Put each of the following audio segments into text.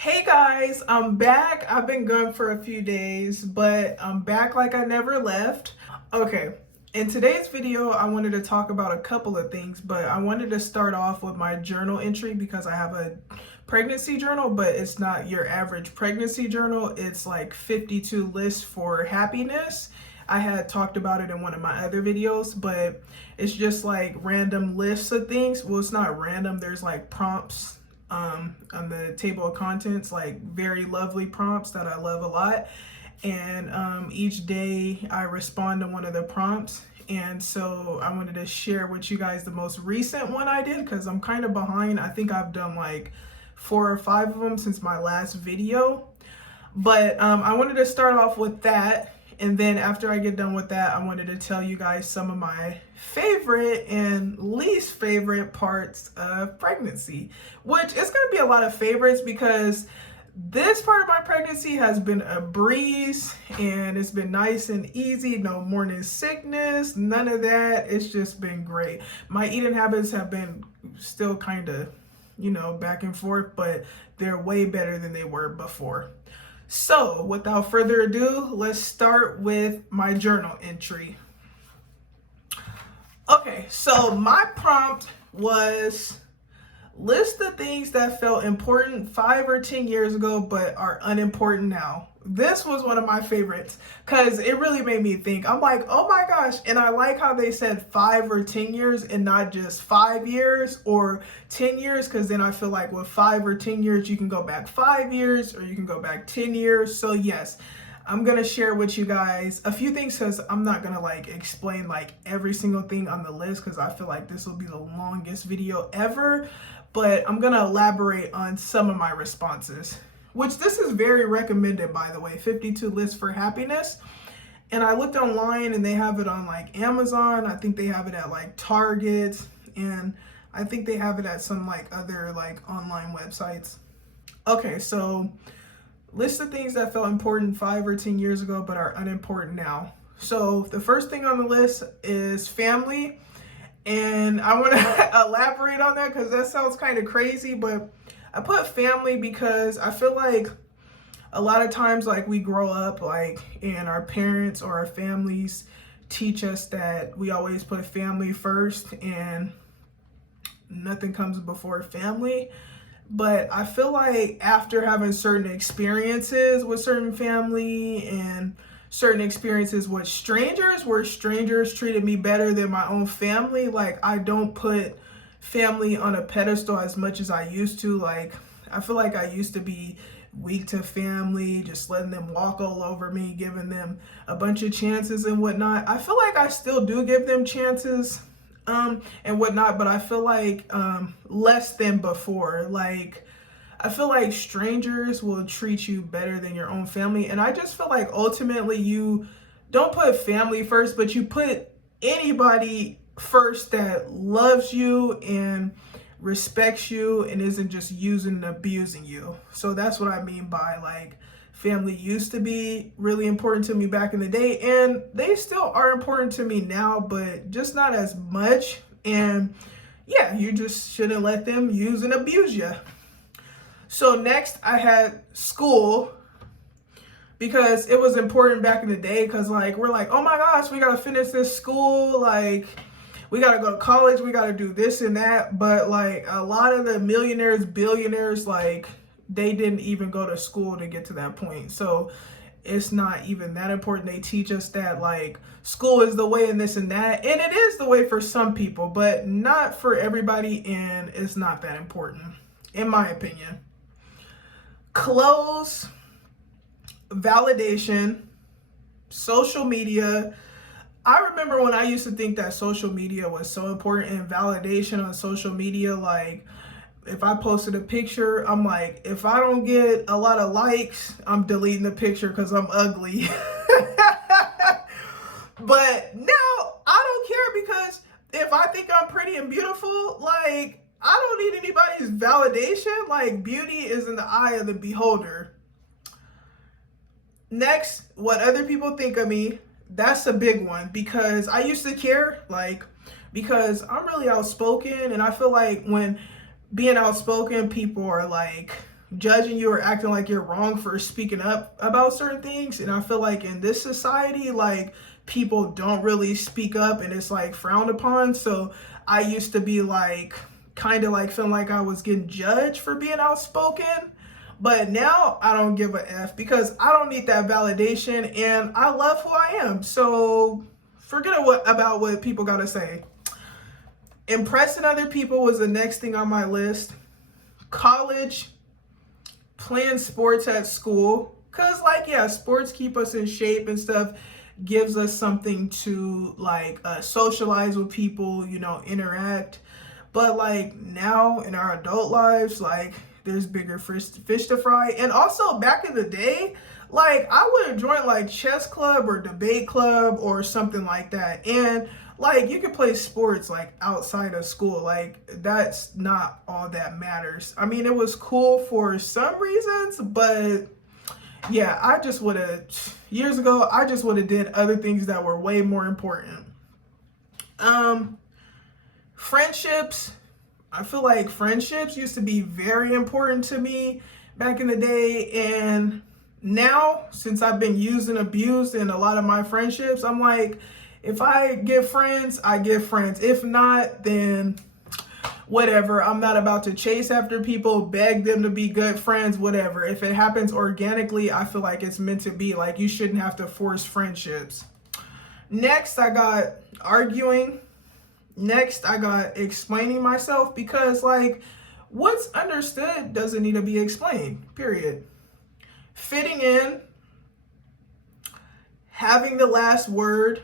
Hey guys, I'm back. I've been gone for a few days, but I'm back like I never left. Okay, in today's video, I wanted to talk about a couple of things, but I wanted to start off with my journal entry because I have a pregnancy journal, but it's not your average pregnancy journal. It's like 52 lists for happiness. I had talked about it in one of my other videos, but it's just like random lists of things. Well, it's not random, there's like prompts on the table of contents, like very lovely prompts that I love a lot. And each day I respond to one of the prompts. And so I wanted to share with you guys the most recent one I did because I'm kind of behind. I think I've done like 4 or 5 of them since my last video. But I wanted to start off with that. And then after I get done with that, I wanted to tell you guys some of my favorite and least favorite parts of pregnancy, which is going to be a lot of favorites because this part of my pregnancy has been a breeze and it's been nice and easy. No morning sickness, none of that. It's just been great. My eating habits have been still kind of, back and forth, but they're way better than they were before. So without further ado, let's start with my journal entry. Okay, so my prompt was list the things that felt important 5 or 10 years ago but are unimportant now. This was one of my favorites because it really made me think. I'm like, oh my gosh. And I like how they said 5 or 10 years and not just 5 years or 10 years, because then I feel like with 5 or 10 years, you can go back 5 years or you can go back 10 years. So yes, I'm going to share with you guys a few things because I'm not going to like explain like every single thing on the list because I feel like this will be the longest video ever. But I'm going to elaborate on some of my responses, which this is very recommended, by the way, 52 lists for happiness. And I looked online and they have it on like Amazon. I think they have it at like Target, and I think they have it at some like other like online websites. Okay, so list of things that felt important 5 or 10 years ago but are unimportant now. So the first thing on the list is family. And I want to elaborate on that because that sounds kind of crazy, but I put family because I feel like a lot of times like we grow up like and our parents or our families teach us that we always put family first and nothing comes before family. But I feel like after having certain experiences with certain family and certain experiences with strangers where strangers treated me better than my own family, like I don't put family on a pedestal as much as I used to. Like I feel like I used to be weak to family, just letting them walk all over me, giving them a bunch of chances and whatnot. I feel like I still do give them chances and whatnot, but I feel like less than before. Like I feel like strangers will treat you better than your own family. And I just feel like ultimately you don't put family first, but you put anybody first that loves you and respects you and isn't just using and abusing you. So that's what I mean by like family used to be really important to me back in the day. And they still are important to me now, but just not as much. And yeah, you just shouldn't let them use and abuse you. So next I had school because it was important back in the day because like we're like, oh my gosh, we got to finish this school. Like we got to go to college. We got to do this and that. But like a lot of the millionaires, billionaires, like they didn't even go to school to get to that point. So it's not even that important. They teach us that like school is the way and this and that. And it is the way for some people, but not for everybody. And it's not that important, in my opinion. Clothes, validation, social media. I remember when I used to think that social media was so important, and validation on social media. Like if I posted a picture, I'm like, if I don't get a lot of likes, I'm deleting the picture because I'm ugly. But now I don't care because if I think I'm pretty and beautiful, like I don't need anybody's validation. Like beauty is in the eye of the beholder. Next, what other people think of me. That's a big one because I used to care, like, because I'm really outspoken and I feel like when being outspoken, people are like judging you or acting like you're wrong for speaking up about certain things. And I feel like in this society, like, people don't really speak up and it's like frowned upon. So I used to be like, kind of like feeling like I was getting judged for being outspoken. But now I don't give a F because I don't need that validation and I love who I am. So forget about what people gotta say. Impressing other people was the next thing on my list. College, playing sports at school. Cause like, yeah, sports keep us in shape and stuff, gives us something to like socialize with people, you know, interact. But like now in our adult lives, like there's bigger fish to fry. And also back in the day, like I would have joined like chess club or debate club or something like that. And like you could play sports like outside of school. Like that's not all that matters. I mean, it was cool for some reasons, but yeah, I just would have, years ago, I just would have did other things that were way more important. Friendships. I feel like friendships used to be very important to me back in the day. And now, since I've been used and abused in a lot of my friendships, I'm like, if I get friends, I get friends. If not, then whatever. I'm not about to chase after people, beg them to be good friends, whatever. If it happens organically, I feel like it's meant to be. Like, you shouldn't have to force friendships. Next, I got arguing. Next, I got explaining myself because, like, what's understood doesn't need to be explained, period. Fitting in, having the last word,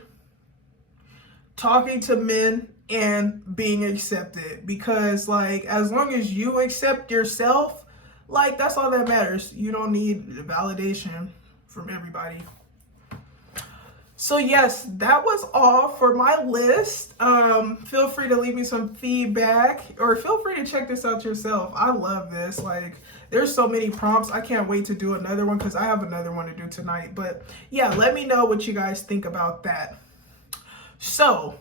talking to men, and being accepted. Because, like, as long as you accept yourself, like, that's all that matters. You don't need validation from everybody. So yes, that was all for my list. Feel free to leave me some feedback or feel free to check this out yourself. I love this. Like, there's so many prompts. I can't wait to do another one because I have another one to do tonight. But yeah, let me know what you guys think about that. So,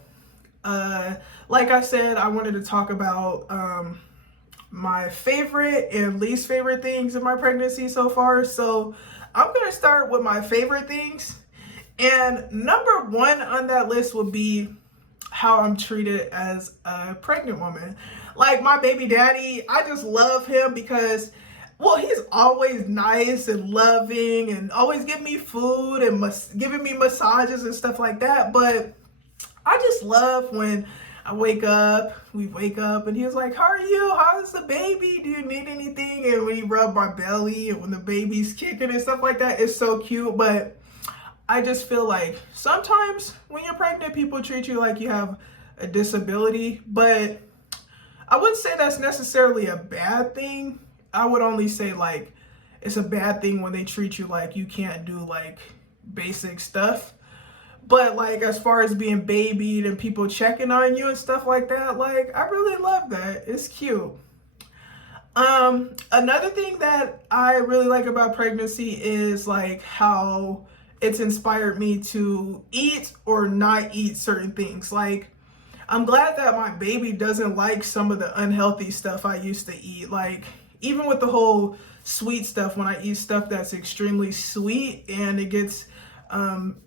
like I said, I wanted to talk about my favorite and least favorite things in my pregnancy so far. So I'm going to start with my favorite things. And number one on that list would be how I'm treated as a pregnant woman. Like my baby daddy, I just love him because, well, he's always nice and loving and always giving me food and giving me massages and stuff like that. But I just love when we wake up and he was like, how are you? How's the baby? Do you need anything? And when he rubbed my belly and when the baby's kicking and stuff like that, it's so cute. But I just feel like sometimes when you're pregnant, people treat you like you have a disability, but I wouldn't say that's necessarily a bad thing. I would only say like it's a bad thing when they treat you like you can't do like basic stuff. But like as far as being babied and people checking on you and stuff like that, like I really love that. It's cute. Another thing that I really like about pregnancy is like how it's inspired me to eat or not eat certain things. Like, I'm glad that my baby doesn't like some of the unhealthy stuff I used to eat. Like, even with the whole sweet stuff, when I eat stuff that's extremely sweet and it gets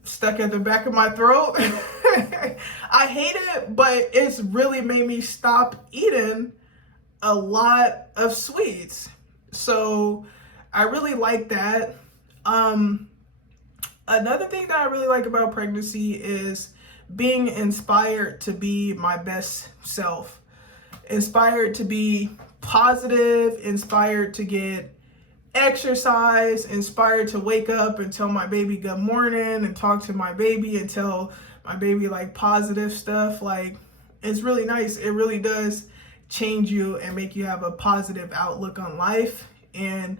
stuck at the back of my throat, I hate it, but it's really made me stop eating a lot of sweets. So I really like that. Another thing that I really like about pregnancy is being inspired to be my best self, inspired to be positive, inspired to get exercise, inspired to wake up and tell my baby good morning and talk to my baby and tell my baby like positive stuff. Like, it's really nice. It really does change you and make you have a positive outlook on life, and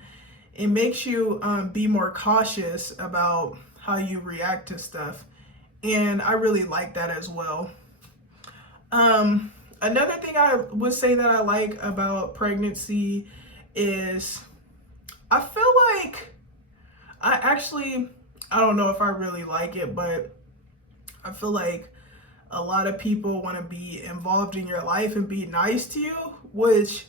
it makes you be more cautious about how you react to stuff. And I really like that as well. Another thing I would say that I like about pregnancy is I feel like I don't know if I really like it, but I feel like a lot of people want to be involved in your life and be nice to you, which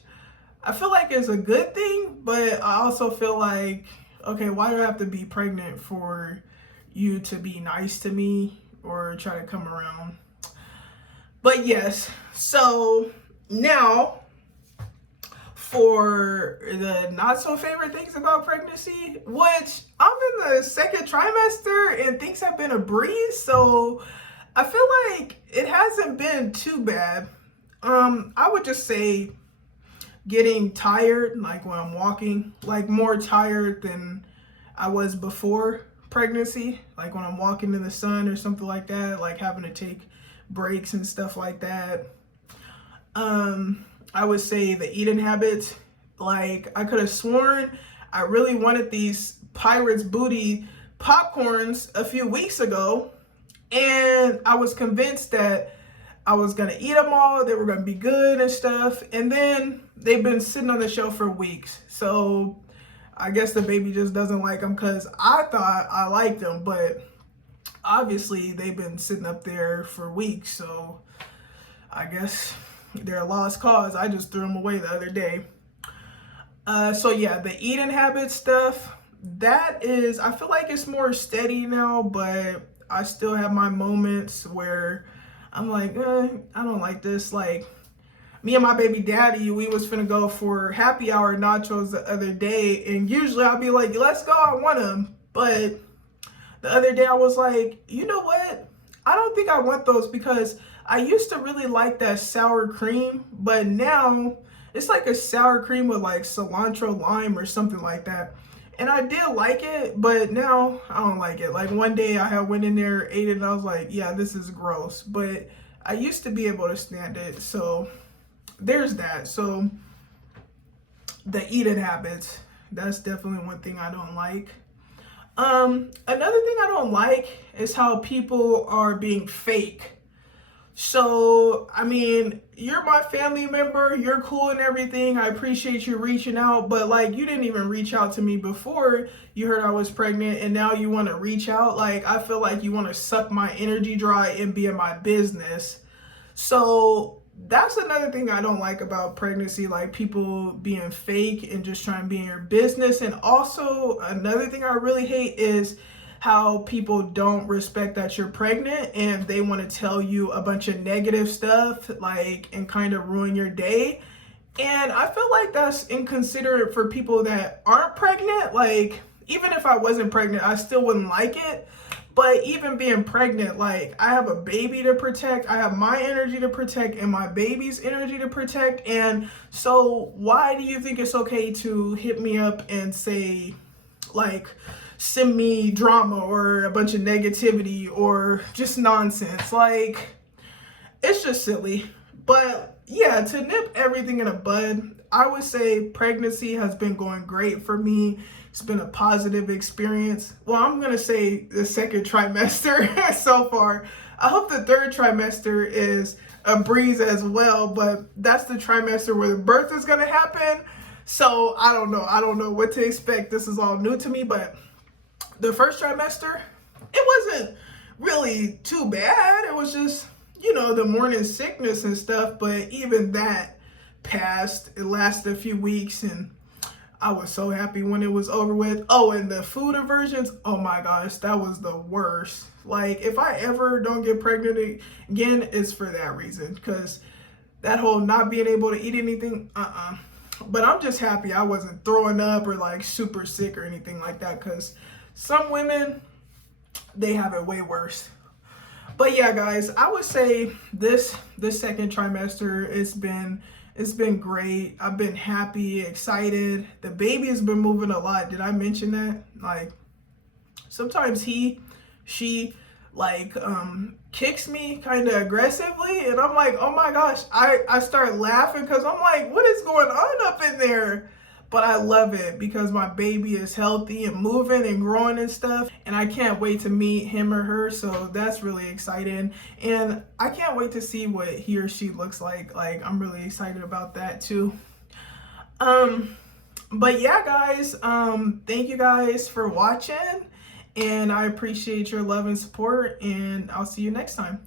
I feel like it's a good thing, but I also feel like, okay, why do I have to be pregnant for you to be nice to me or try to come around? But yes, so now for the not so favorite things about pregnancy, which I'm in the second trimester and things have been a breeze, so I feel like it hasn't been too bad. I would just say getting tired, like when I'm walking, like more tired than I was before pregnancy, like when I'm walking in the sun or something like that, like having to take breaks and stuff like that. I would say the eating habits, like I could have sworn I really wanted these Pirates Booty popcorns a few weeks ago, and I was convinced that I was gonna eat them all, they were gonna be good and stuff, and then they've been sitting on the shelf for weeks. So I guess the baby just doesn't like them because I thought I liked them, but obviously they've been sitting up there for weeks. So I guess they're a lost cause. I just threw them away the other day. So yeah, the eating habit stuff, that is, I feel like it's more steady now, but I still have my moments where I'm like, I don't like this. Like, me and my baby daddy, we was finna go for happy hour nachos the other day, and usually I'll be like, let's go, I want them. But the other day I was like, you know what? I don't think I want those because I used to really like that sour cream, but now it's like a sour cream with like cilantro, lime, or something like that. And I did like it, but now I don't like it. Like one day I had went in there, ate it, and I was like, yeah, this is gross. But I used to be able to stand it. So there's that. So the eating habits, that's definitely one thing I don't like. Another thing I don't like is how people are being fake. So, I mean, you're my family member, you're cool and everything. I appreciate you reaching out, but like you didn't even reach out to me before you heard I was pregnant, and now you want to reach out. Like, I feel like you want to suck my energy dry and be in my business. So, that's another thing I don't like about pregnancy, like people being fake and just trying to be in your business. And also, another thing I really hate is how people don't respect that you're pregnant and they want to tell you a bunch of negative stuff, like, and kind of ruin your day. And I feel like that's inconsiderate for people that aren't pregnant. Like, even if I wasn't pregnant, I still wouldn't like it. But even being pregnant, like, I have a baby to protect, I have my energy to protect and my baby's energy to protect. And so why do you think it's okay to hit me up and say, like, send me drama or a bunch of negativity or just nonsense? Like, it's just silly. But yeah, to nip everything in a bud, I would say pregnancy has been going great for me. It's been a positive experience. Well, I'm going to say the second trimester so far. I hope the third trimester is a breeze as well, but that's the trimester where the birth is going to happen. So I don't know. I don't know what to expect. This is all new to me, but the first trimester, it wasn't really too bad. It was just, you know, the morning sickness and stuff, but even that passed. It lasted a few weeks and I was so happy when it was over with. Oh, and the food aversions, oh my gosh, that was the worst. Like, if I ever don't get pregnant again, it's for that reason, because that whole not being able to eat anything, But I'm just happy I wasn't throwing up or like super sick or anything like that, because some women, they have it way worse. But yeah, guys, I would say this second trimester, it's been great. I've been happy, excited. The baby has been moving a lot. Did I mention that? Like, sometimes she like kicks me kind of aggressively, and I'm like, oh my gosh, I start laughing because I'm like, what is going on up in there? But I love it because my baby is healthy and moving and growing and stuff. And I can't wait to meet him or her. So that's really exciting. And I can't wait to see what he or she looks like. Like, I'm really excited about that too. But yeah, guys, thank you guys for watching. And I appreciate your love and support. And I'll see you next time.